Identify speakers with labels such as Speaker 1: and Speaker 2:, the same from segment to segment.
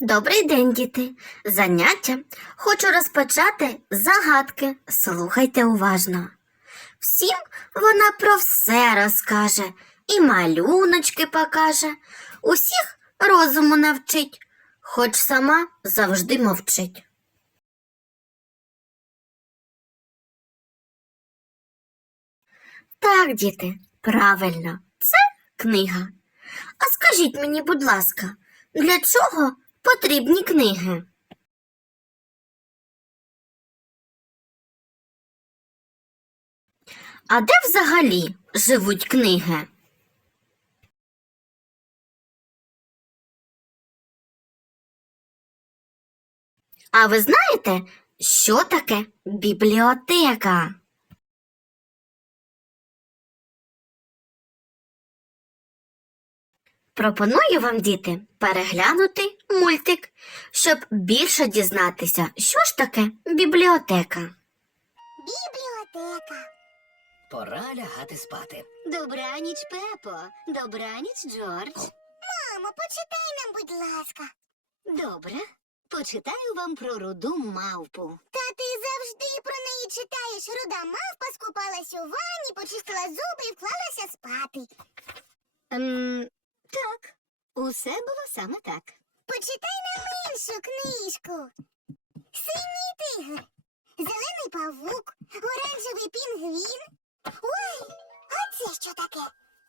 Speaker 1: Добрий день, діти! Заняття хочу розпочати з загадки. Слухайте уважно. Всім вона про все розкаже, і малюночки покаже, усіх розуму навчить, хоч сама завжди мовчить. Так, діти, правильно, це книга. А скажіть мені, будь ласка, для чого потрібні книги? А де взагалі живуть книги? А ви знаєте, що таке бібліотека? Пропоную вам, діти, переглянути мультик, щоб більше дізнатися, що ж таке бібліотека.
Speaker 2: Бібліотека.
Speaker 3: Пора лягати спати.
Speaker 2: Добраніч, Пепо. Добраніч, Джордж. Мамо, почитай нам, будь ласка. Добре. Почитаю вам про руду мавпу. Та ти завжди про неї читаєш. Руда мавпа скупалась у ванні, почистила зуби і вклалася спати. Ем, так, усе було саме так. Почитай нам іншу книжку. Синій тигр, зелений павук, оранжевий пінгвін. Ой, а це що таке?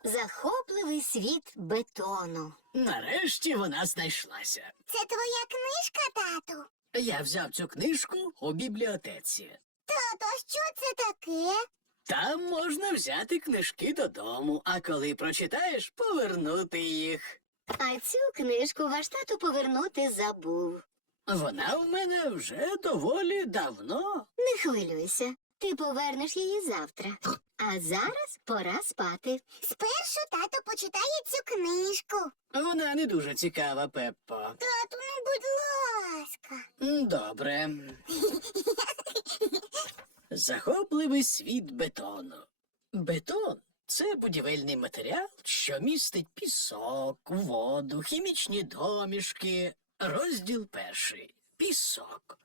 Speaker 2: Захопливий світ бетону.
Speaker 3: Нарешті вона знайшлася.
Speaker 2: Це твоя книжка, тату?
Speaker 3: Я взяв цю книжку у бібліотеці.
Speaker 2: Тато, що це таке?
Speaker 3: Там можна взяти книжки додому, а коли прочитаєш, повернути їх.
Speaker 2: А цю книжку ваш тато повернути забув.
Speaker 3: Вона в мене вже доволі давно.
Speaker 2: Не хвилюйся, ти повернеш її завтра. А зараз пора спати. Спершу тато почитає цю книжку.
Speaker 3: Вона не дуже цікава, Пеппо.
Speaker 2: Тату, ну будь ласка.
Speaker 3: Добре. Захопливий світ бетону. Бетон це будівельний матеріал, що містить пісок, воду, хімічні домішки. Розділ перший. Пісок.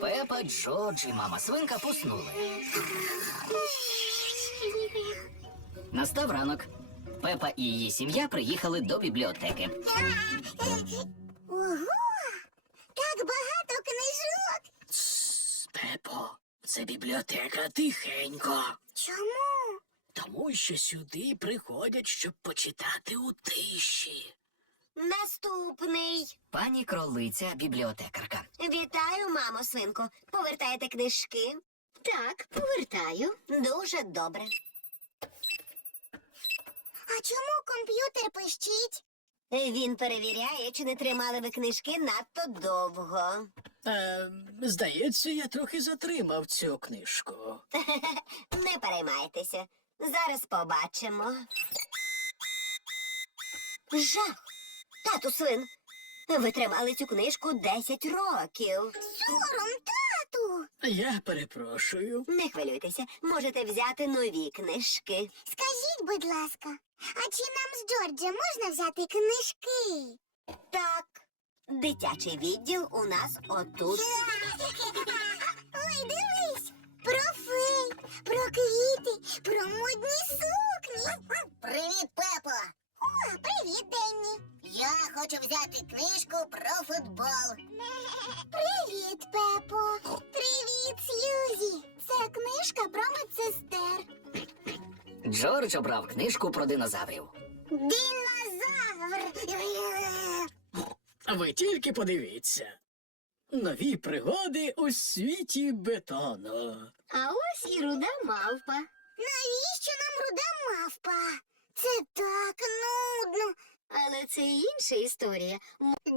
Speaker 4: Пепа, Джордж і мама свинка поснули. Настав ранок. Пепа і її сім'я приїхали до бібліотеки.
Speaker 2: Ого! Так багато книжок.
Speaker 3: Тсс, Пепо, це бібліотека тихенько.
Speaker 2: Чому?
Speaker 3: Тому що сюди приходять, щоб почитати у тиші.
Speaker 2: Наступний.
Speaker 4: Пані кролиця бібліотекарка.
Speaker 2: Вітаю, мамо, свинко. Повертаєте книжки? Так, повертаю. Дуже добре. А чому комп'ютер пищить? Він перевіряє, чи не тримали ви книжки надто довго.
Speaker 3: Е, здається, я трохи затримав цю книжку.
Speaker 2: Не переймайтеся. Зараз побачимо. Жах! Тату свин. Ви тримали цю книжку 10 років. Сором, тату.
Speaker 3: Я перепрошую.
Speaker 2: Не хвилюйтеся, можете взяти нові книжки. Скажіть, будь ласка, а чи нам з Джорджа можна взяти книжки? Так. Дитячий відділ у нас отут. Ой, дивись! Про фей, про квіти, про модні сукні. Привіт, Пепо! О, привіт, Денні. Я хочу взяти книжку про футбол. Привіт, Пепо. Привіт, Сьюзі. Це книжка про медсестер.
Speaker 4: Джордж обрав книжку про динозаврів.
Speaker 2: Динозавр.
Speaker 3: Ви тільки подивіться. Нові пригоди у світі бетону.
Speaker 2: А ось і руда мавпа. Навіщо нам руда мавпа? Це так нудно. Але це інша історія.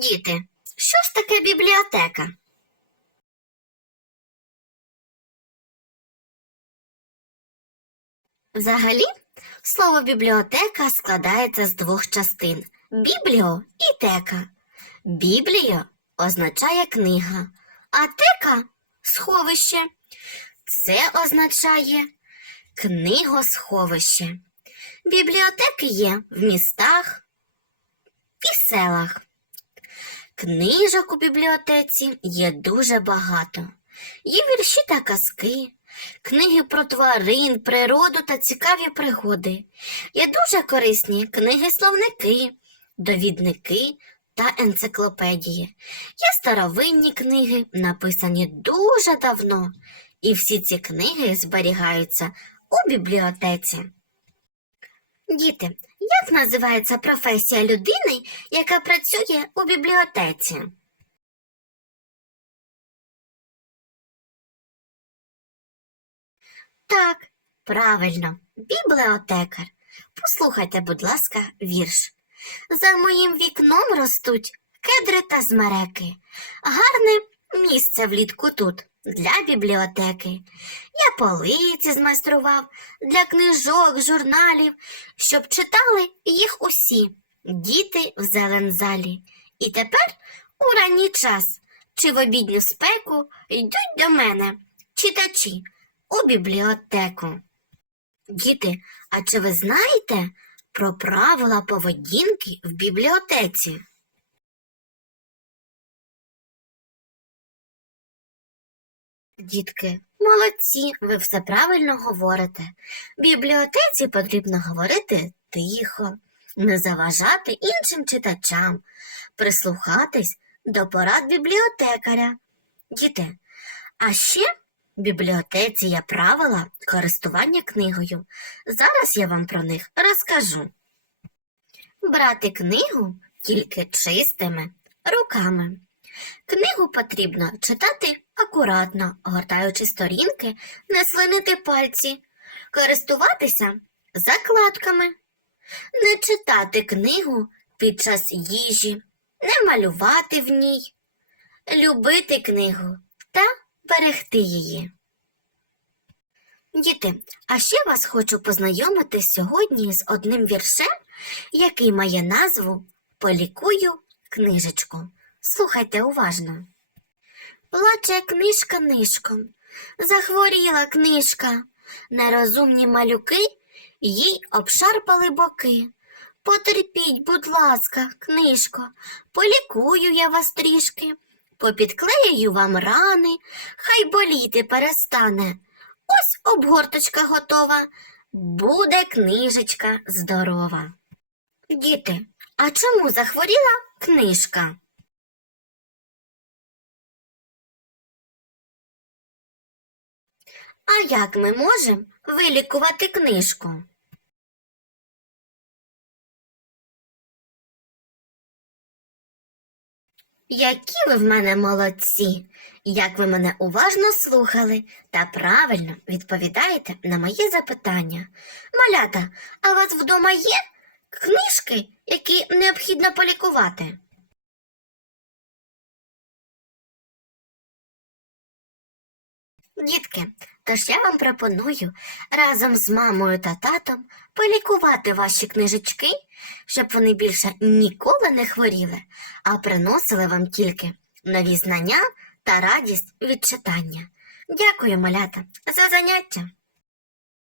Speaker 1: Діти, що ж таке бібліотека? Взагалі, слово бібліотека складається з двох частин бібліо і тека. Бібліо означає книга, а тека сховище. Це означає книгосховище. Бібліотеки є в містах, і селах. Книжок у бібліотеці є дуже багато. Є вірші та казки, книги про тварин, природу та цікаві пригоди. Є дуже корисні книги-словники, довідники та енциклопедії. Є старовинні книги, написані дуже давно, і всі ці книги зберігаються у бібліотеці. Діти, як називається професія людини, яка працює у бібліотеці? Так, правильно, бібліотекар. Послухайте, будь ласка, вірш. За моїм вікном ростуть кедри та змереки. Гарне місце влітку тут для бібліотеки. Я полиці змайстрував для книжок, журналів, щоб читали їх усі діти в зелензалі. І тепер у ранній час чи в обідню спеку йдуть до мене читачі у бібліотеку. Діти, а чи ви знаєте про правила поведінки в бібліотеці? Дітки, молодці, ви все правильно говорите. В бібліотеці потрібно говорити тихо, не заважати іншим читачам, прислухатись до порад бібліотекаря. Діти, а ще бібліотеці є правила користування книгою. Зараз я вам про них розкажу. Брати книгу тільки чистими руками. Книгу потрібно читати акуратно, гортаючи сторінки, не слинити пальці, користуватися закладками, не читати книгу під час їжі, не малювати в ній, любити книгу та берегти її. Діти, а ще вас хочу познайомити сьогодні з одним віршем, який має назву Полікую книжечку. Слухайте уважно. Плаче книжка нишком, захворіла книжка. Нерозумні малюки їй обшарпали боки. Потерпіть, будь ласка, книжко, полікую я вас трішки, попідклею вам рани, хай боліти перестане. Ось обгорточка готова, буде книжечка здорова. Діти, а чому захворіла книжка? А як ми можемо вилікувати книжку? Які ви в мене молодці! Як ви мене уважно слухали та правильно відповідаєте на мої запитання. Малята, а у вас вдома є книжки, які необхідно полікувати? Дітки, тож я вам пропоную разом з мамою та татом полікувати ваші книжечки, щоб вони більше ніколи не хворіли, а приносили вам тільки нові знання та радість від читання. Дякую, малята, за заняття.